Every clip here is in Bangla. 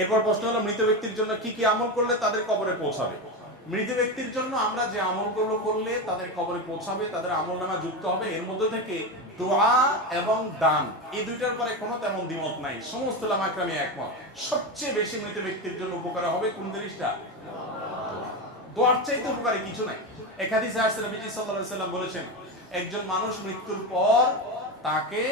এরপর প্রশ্ন হলো মৃত ব্যক্তির জন্য কি কি আমল করলে তাদের কবরে পৌঁছাবে। মৃত ব্যক্তির জন্য আমরা যে আমলগুলো করলে তাদের কবরে পৌঁছাবে, তাদের আমলনামা যুক্ত হবে, এর মধ্যে থেকে দোয়া এবং দান এই দুইটার পরে কোনো তেমন দ্বিমত নাই, সমস্ত উলামা একরামে একমত। সবচেয়ে বেশি মৃত ব্যক্তির জন্য উপকার হবে কোন জিনিসটা? দোয়ার চাইতে উপকারী কিছু নাই। এক হাদিসে আসছে নবীজি সাল্লাল্লাহু আলাইহি সাল্লাম বলেছেন, একজন মানুষ মৃত্যুর পর তাকে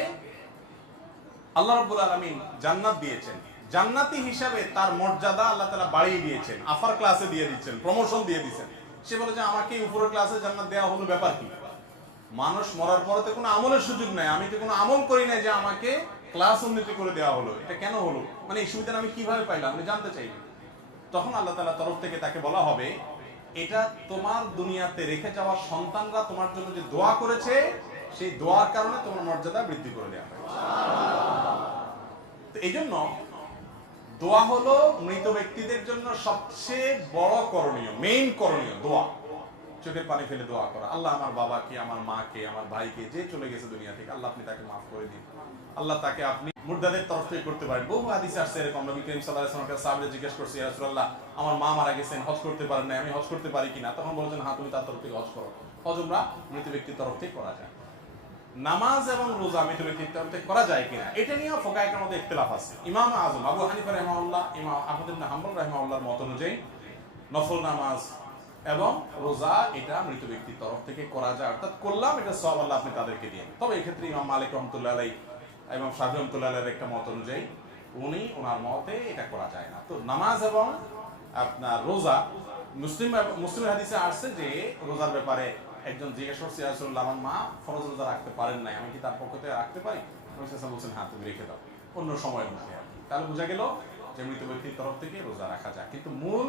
আল্লাহ রাব্বুল আলামিন জান্নাত দিয়েছেন, জান্নাতি হিসাবে তার মর্যাদা আল্লাহ তাআলা বাড়িয়ে দিয়েছেন, আফার ক্লাসে দিয়ে দিচ্ছেন, প্রমোশন দিয়ে দিচ্ছেন। সে বলে যে আমাকে উপরের ক্লাসে জান্নাত দেওয়া হলো, ব্যাপার কি? মানুষ মরার পরে তো কোনো আমলের সুযোগ নাই, আমি তো কোনো আমল করি না যে আমাকে ক্লাস উন্নতি করে দেওয়া হলো, এটা কেন হলো, মানে এই সুবিধা আমি কিভাবে পাইলাম, আমি জানতে চাই। তখন আল্লাহ তাআলার তরফ থেকে তাকে বলা হবে, এটা তোমার দুনিয়াতে রেখে যাওয়া সন্তানরা তোমার জন্য যে দোয়া করেছে, সেই দোয়ার কারণে তোমার মর্যাদা বৃদ্ধি করে দেওয়া হয়েছে। তো এই জন্য দোয়া হলো মৃত ব্যক্তিদের জন্য সবচেয়ে বড় করণীয়, মেইন করণীয় দোয়া। চোখের পানি ফেলে দোয়া করা, আল্লাহ আমার বাবাকে, আমার মাকে, আমার ভাইকে, যে চলে গেছে দুনিয়া থেকে, আল্লাহ আপনি তাকে মাফ করে দিন, আল্লাহ তাকে আপনি মুর্দাদের তরফ থেকে করতে পারেন। বহু হাদিসে আসছে এরকম, নবী করিম সাল্লাল্লাহু আলাইহি ওয়াসাল্লাম সাহাবীরা জিজ্ঞেস করছে, ইয়া রাসূলুল্লাহ আমার মা মারা গেছেন, হজ করতে পারেন না, আমি হজ করতে পারি কিনা? তখন বলেছেন, হ্যাঁ তুমি তার তরফ থেকে হজ করো। হজ উমরা মৃত ব্যক্তির তরফ থেকে করা যায়। নামাজ এবং রোজা মৃত ব্যক্তির তরফ থেকে করা যায় কিনা, এটা নিয়ে ফুকাহাদের মধ্যে ইখতিলাফ আছে। ইমাম আযম আবু হানিফা রাহিমাহুল্লাহ, ইমাম আহমদ ইবনে হাম্বল রাহিমাহুল্লাহর মত অনুযায়ী নফল নামাজ এবং রোজা এটা মৃত ব্যক্তির তরফ থেকে করা যায়, অর্থাৎ করলাম এটা সওয়াব আল্লাহ আপনি তাদেরকে দিন। তবে এই ক্ষেত্রে ইমাম মালিক রাহমাতুল্লাহ আলাইহি এবং শাফিঈ রাহমাতুল্লাহ আলাইহির একটা মত অনুযায়ী ওনার মতে এটা করা যায় না। তো নামাজ এবং আপনার রোজা, মুসলিমের হাদিসে আসছে যে রোজার ব্যাপারে একজন জিজ্ঞাসা করছে, ইয়া রাসূলুল্লাহ আমার মা ফরজ রোজা রাখতে পারেন নাই, আমি কি তার পক্ষ থেকে রাখতে পারি? রাসূলুল্লাহ বলছেন, হ্যাঁ তুমি রেখে দাও অন্য সময়ের মধ্যে। তাহলে বোঝা গেল যে মৃত ব্যক্তির তরফ থেকে রোজা রাখা যায়, কিন্তু মূল